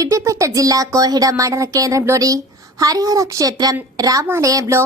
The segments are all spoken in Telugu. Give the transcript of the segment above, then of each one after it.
సిద్దిపేట జిల్లా కోహిడ మండల కేంద్రంలోని హరిహర క్షేత్రం రామాలయంలో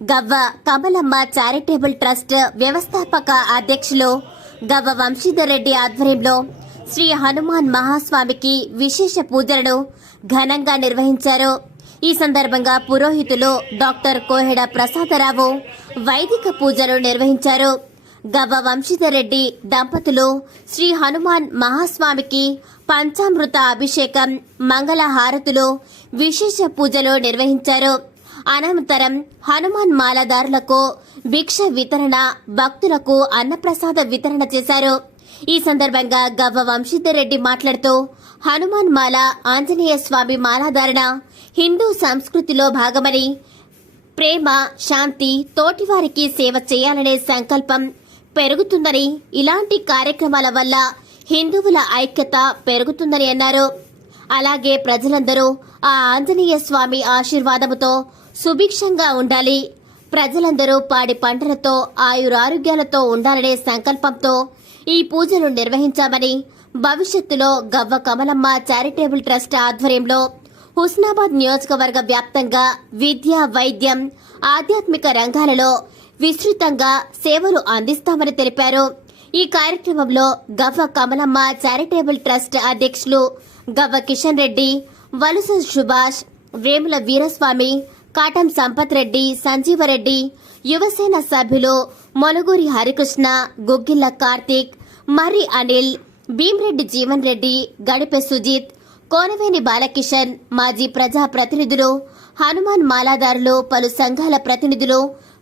గవ్వ కమలమ్మ చారిటబుల్ ట్రస్ట్ వ్యవస్థాపక అధ్యక్షులు గవ్వ వంశీధర్ రెడ్డి ఆధ్వర్యంలో శ్రీ హనుమాన్ మహాస్వామికి విశేష పూజలను ఘనంగా నిర్వహించారు. ఈ సందర్భంగా పురోహితులు డాక్టర్ కోహెడ ప్రసాదరావు వైదిక పూజలు నిర్వహించారు. గవ్వ వంశీధరెడ్డి దంపతులు శ్రీ హనుమాన్ మహాస్వామికి పంచామృత అభిషేకం మంగళ హారతులు విశేష పూజలు నిర్వహించారు. అనంతరం హనుమాన్ మాలదారులకు భిక్ష వితరణ భక్తులకు అన్నప్రసాద వితరణ చేశారు. ఈ సందర్భంగా గవ్వ వంశీధర్ రెడ్డి మాట్లాడుతూ హనుమాన్ మాల ఆంజనేయ స్వామి మాలాధారణ హిందూ సంస్కృతిలో భాగమని ప్రేమ శాంతి తోటివారికి సేవ చేయాలనే సంకల్పం పెరుగుతుందని ఇలాంటి కార్యక్రమాల వల్ల హిందువుల ఐక్యత పెరుగుతుందని అన్నారు. అలాగే ప్రజలందరూ ఆ ఆంజనేయ స్వామి ఆశీర్వాదముతో సుభిక్షంగా ఉండాలి. ప్రజలందరూ పాడి పంటలతో ఆయురారోగ్యాలతో ఉండాలనే సంకల్పంతో ఈ పూజలు నిర్వహించామని భవిష్యత్తులో గవ్వ కమలమ్మ చారిటబుల్ ట్రస్ట్ ఆధ్వర్యంలో హుస్నాబాద్ నియోజకవర్గ వ్యాప్తంగా విద్య వైద్యం ఆధ్యాత్మిక రంగాలలో విస్తృతంగా సేవలు అందిస్తామని తెలిపారు. ఈ కార్యక్రమంలో గవ్వ కమలమ్మ చారిటబుల్ ట్రస్ట్ అధ్యక్షులు గవ్వ కిషన్ రెడ్డి వలస సుభాష్ వేముల వీరస్వామి కాటం సంపత్ రెడ్డి సంజీవరెడ్డి యువసేన సభ్యులు మొలుగురి హరికృష్ణ గుగ్గిల్ల కార్తీక్ మర్రి అనిల్ భీమ్రెడ్డి జీవన్ రెడ్డి గడిపె సుజిత్ కోనవేని బాలకిషన్ మాజీ ప్రజా ప్రతినిధులు హనుమాన్ మాలాదారులు పలు సంఘాల ప్రతినిధులు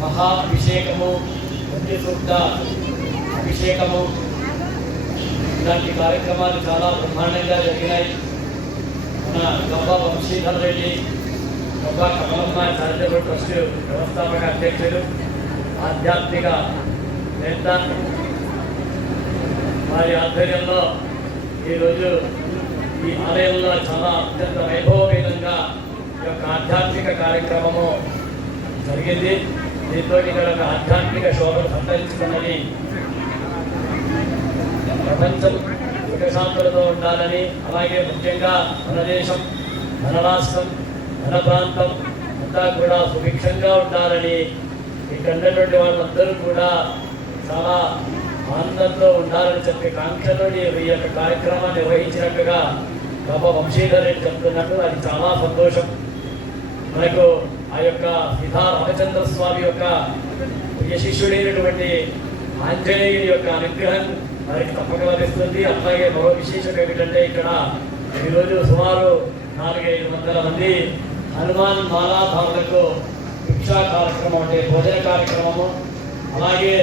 మహా అభిషేకము పుణ్య అభిషేకము. ఇలాంటి కార్యక్రమాలు చాలా బ్రహ్మాండంగా జరిగినాయి. మన గొప్ప వంశీధర్ రెడ్డి గొప్ప కమలమ్మ చారిటబుల్ ట్రస్ట్ వ్యవస్థాపక అధ్యక్షులు ఆధ్యాత్మిక నేత వారి ఆధ్వర్యంలో ఈరోజు ఈ ఆలయంలో చాలా అత్యంత వైభవపేతంగా ఈ యొక్క ఆధ్యాత్మిక కార్యక్రమము జరిగింది. దీంతో ఇక్కడ ఒక ఆధ్యాత్మిక శోభను సంతరించుకున్నది ప్రపంచం సుఖశాంతులతో ఉండాలని అలాగే ముఖ్యంగా మన దేశం మన రాష్ట్రం మన ప్రాంతం అంతా కూడా సుభిక్షంగా ఉండాలని ఇక్కడ ఉన్నటువంటి వాళ్ళందరూ కూడా చాలా ఆనందంతో ఉండాలని చెప్పి కాంక్షలో ఈ యొక్క కార్యక్రమాన్ని నిర్వహించినట్టుగా గొప్ప వంశీధర్ రెడ్డి చెప్తున్నట్టు అది చాలా సంతోషం. మనకు ఆ యొక్క విధా రామచంద్ర స్వామి యొక్క ప్రియ శిష్యుడైనటువంటి ఆంజనేయుడి యొక్క అనుగ్రహం మనకి తప్పక లభిస్తుంది. అట్లాగే మరో విశేషం ఏమిటంటే ఇక్కడ ఈరోజు సుమారు నాలుగైదు వందల మంది హనుమాన్ మాలాధారులకు భిక్షా కార్యక్రమం అంటే భోజన కార్యక్రమము అలాగే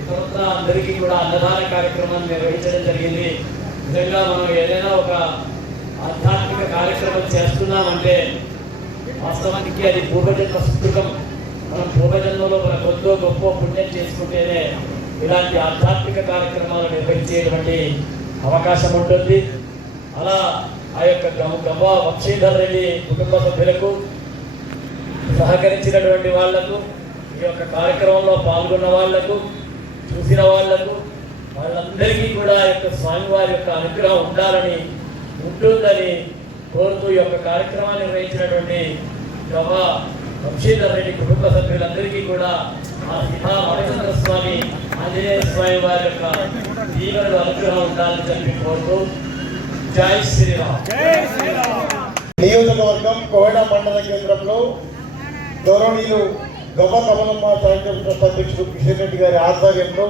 ఇతరత్ర అందరికీ కూడా అన్నదాన కార్యక్రమాన్ని నిర్వహించడం జరిగింది. నిజంగా మనం ఏదైనా ఒక ఆధ్యాత్మిక కార్యక్రమం చేస్తున్నామంటే వాస్తవానికి అది పూర్వజన్మ సుకృతం మనం పూర్వజన్మలో మన కొద్దో గొప్ప పుణ్యం చేసుకుంటేనే ఇలాంటి ఆధ్యాత్మిక కార్యక్రమాలు నిర్వహించేటువంటి అవకాశం ఉంటుంది. అలా ఆ యొక్క గమ- గవ్వ వంశీధర్ రెడ్డి కుటుంబ సభ్యులకు సహకరించినటువంటి వాళ్ళకు ఈ యొక్క కార్యక్రమంలో పాల్గొన్న వాళ్ళకు చూసిన వాళ్ళకు వాళ్ళందరికీ కూడా యొక్క స్వామివారి యొక్క అనుగ్రహం ఉండాలని ఉంటుందని కోరుతూ ఈ యొక్క కార్యక్రమాన్ని నిర్వహించినటువంటి గవ వంశీధర్ రెడ్డి కుటుంబ సభ్యులందరికీ కూడా ఆ సీతా రామచంద్ర స్వామి ఆంజనేయ స్వామి వారి యొక్క దీవెనలు అనుగ్రహం ఉండాలని చెప్పి కోరుతూ జై శ్రీరామ్. నియోజకవర్గం కోయడ మండల కేంద్రంలో గౌరవనీయులు గొప్ప కమలమ్మ చారిటబుల్ ట్రస్ట్ అధ్యక్షుడు కిషన్ రెడ్డి గారి ఆధ్వర్యంలో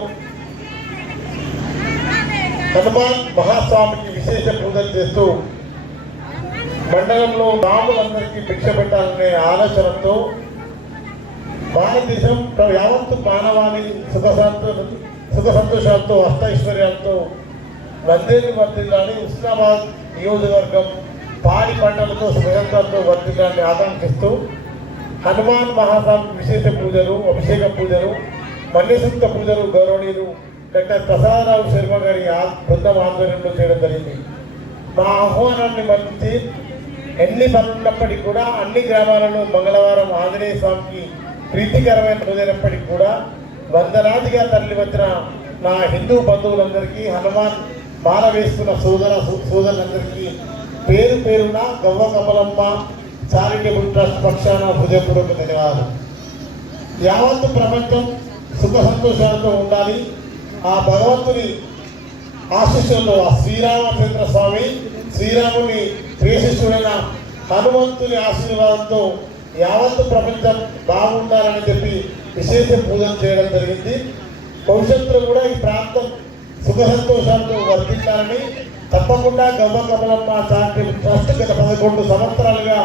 హనుమాన్ మహాస్వామికి విశేష పూజలు చేస్తూ మండలంలో రాములందరికీ భిక్ష పెట్టాలనే ఆలోచనతో భారతదేశం యావత్తు మానవాళి సుఖ సుఖ సంతోషాలతో అష్టైశ్వర్యాలతో వందేలు వర్ధిల్లాలని ఉస్మానాబాద్ నియోజకవర్గం పాడి పంటలతో సుగంధాలతో వర్తిల్లాన్ని ఆకాంక్షిస్తూ హనుమాన్ మహాస్వామి విశేష పూజలు అభిషేక పూజలు మన్యసూక్త పూజలు గౌరవనీయులు డాక్టర్ ప్రసాదరావు శర్మ గారి ఆ- బృందం ఆధ్వర్యంలో చేయడం జరిగింది. మా ఆహ్వానాన్ని మన్నించి ఎన్ని పనులున్నప్పటికీ కూడా అన్ని గ్రామాలలో మంగళవారం ఆంజనేయ స్వామికి ప్రీతికరమైన రోజైనప్పటికీ కూడా వందలాదిగా తరలి వచ్చిన నా హిందూ బంధువులందరికీ హనుమాన్ మాల వేసుకున్న సోదర సోదరులందరికీ పేరు పేరున గవ్వ కమలమ్మ చారిటబుల్ ట్రస్ట్ పక్షాన హృదయపూర్వక ధన్యవాదాలు. యావత్తు ప్రపంచం సుఖ సంతోషాలతో ఉండాలి. ఆ భగవంతుని ఆశీస్సుల్లో ఆ శ్రీరామచంద్ర స్వామి శ్రీరాముని ప్రియశిష్యుడైన హనుమంతుని ఆశీర్వాదంతో యావత్ ప్రపంచం బాగుండాలని చెప్పి విశేష పూజలు చేయడం జరిగింది. భవిష్యత్తులో కూడా ఈ ప్రాంతం సుఖ సంతోషాలతో వర్తించాలని తప్పకుండా గవ్వ కమలమ్మ చారిటబుల్ ట్రస్ట్ గత పదకొండు సంవత్సరాలుగా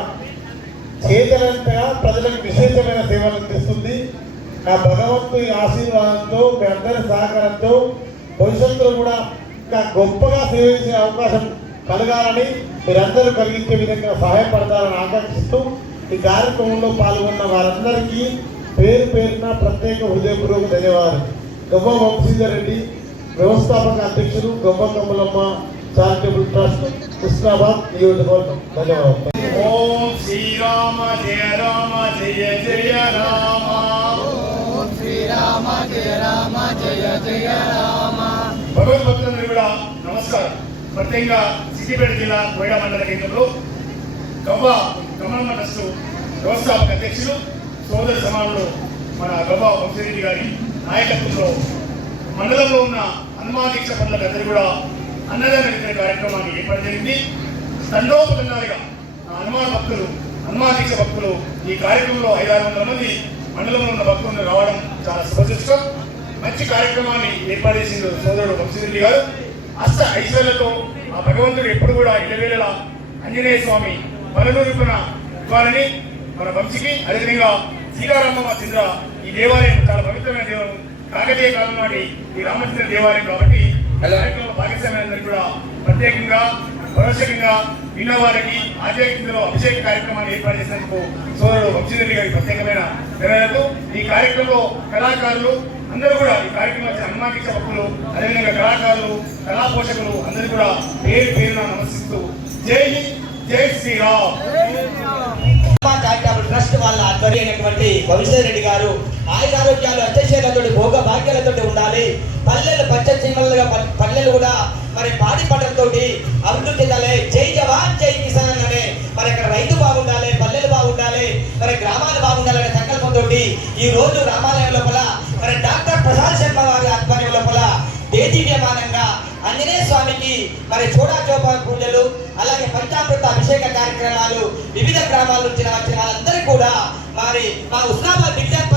చేతనంతగా ప్రజలకు విశేషమైన సేవలు అందిస్తుంది. ఆ భగవంతుని ఆశీర్వాదంతో మీ అందరి సహకారంతో భవిష్యత్తులో కూడా ఇంకా గొప్పగా సేవ చేసే అవకాశం కలగాలని మీరందరూ కలిగించే విధంగా సహాయపడతారని ఆకాంక్షిస్తూ ఈ కార్యక్రమంలో పాల్గొన్న వారందరికీ పేరు పేరున ప్రత్యేక హృదయపూర్వక ధన్యవాదాలు. గవ్వ వంశీధర్ రెడ్డి వ్యవస్థాపక అధ్యక్షులు గవ్వ కమలమ్మ చారిటబుల్ ట్రస్ట్ కృష్ణాబాద్ నియోజకవర్గం. ధన్యవాదాలు. ఓం శ్రీరామ జయ రామ జయ జయ రామ. భగవద్భక్తులందరూ కూడా నమస్కారం. ప్రత్యేకంగా సిద్దిపేట జిల్లా కోయడ మండల కేంద్రంలో గవ్వ కమలమ్మ ట్రస్ట్ వ్యవస్థాపక అధ్యక్షులు సోదర సమానులు మన గవ్వ వంశరెడ్డి గారి నాయకత్వంలో మండలంలో ఉన్న హనుమాన్ దీక్ష కూడా అన్నదాన వితరణ కార్యక్రమాన్ని ఏర్పాటు జరిగింది. తండోపతండాలుగా హనుమాన్ భక్తులు హనుమాదీక్ష భక్తులు ఈ కార్యక్రమంలో ఐదారు వందల మంది మండలంలో ఉన్న భక్తులను రావడం చాలా శుభదృష్టం. మంచి కార్యక్రమాన్ని ఏర్పాటు చేసింది సోదరుడు వంశీరెడ్డి గారు. అస్త ఐశ్వర్యతో ఆ భగవంతుడు ఎప్పుడు కూడా ఇళ్ళవేళలా ఆంజనేయ స్వామి పనులూరుపున ఇవ్వాలని మన వంశీకి అదేవిధంగా సీతారామమ్మ చంద్ర ఈ దేవాలయం చాలా పవిత్రమైన దేవాలయం. కాకతీయ కాలం నాటి ఈ రామచంద్ర దేవాలయం కాబట్టి కార్యక్రమంలో కూడా ప్రత్యేకంగా పరోక్షంగా విన్నవారికి ఆధ్యాత్మికలో అభిషేక కార్యక్రమాన్ని ఏర్పాటు చేసినందుకు సోదరుడు వంశీధర్ గారి ప్రత్యేకమైన ధన్యవాదాలు. ఈ కార్యక్రమంలో కళాకారులు అందరూ కూడా ఈ కార్యక్రమంలో వచ్చిన భక్తులు అదేవిధంగా కళాకారులు కళా పోషకులు అందరూ కూడా పేరు పేరున నమస్కరిస్తూ జై హింద్ జై శ్రీరామ్. చారిటబుల్ ట్రస్ట్ వాళ్ళ ఆధ్వర్యమైనటువంటి భవిష్యత్ రెడ్డి గారు ఆయుర ఆరోగ్యాలు అత్యశైలతో భోగ భాగ్యాలతో ఉండాలి. పల్లెలు పచ్చ చీమలుగా పల్లెలు కూడా మరి పాడి పంటలతోటి అభివృద్ధి చెందాలి. జై జవాన్ జై కిసాన్ అనే మరి అక్కడ రైతు బాగుండాలి పల్లెలు బాగుండాలి మరి గ్రామాలు బాగుండాలనే సంకల్పంతో ఈ రోజు రామాలయం మరి చోడా చూడాచోప పూజలు అలాగే పంచామృత అభిషేక కార్యక్రమాలు వివిధ గ్రామాల నుంచి వచ్చిన వాళ్ళందరూ కూడా మరి మా ఉస్నాబాద్ విద్యార్థి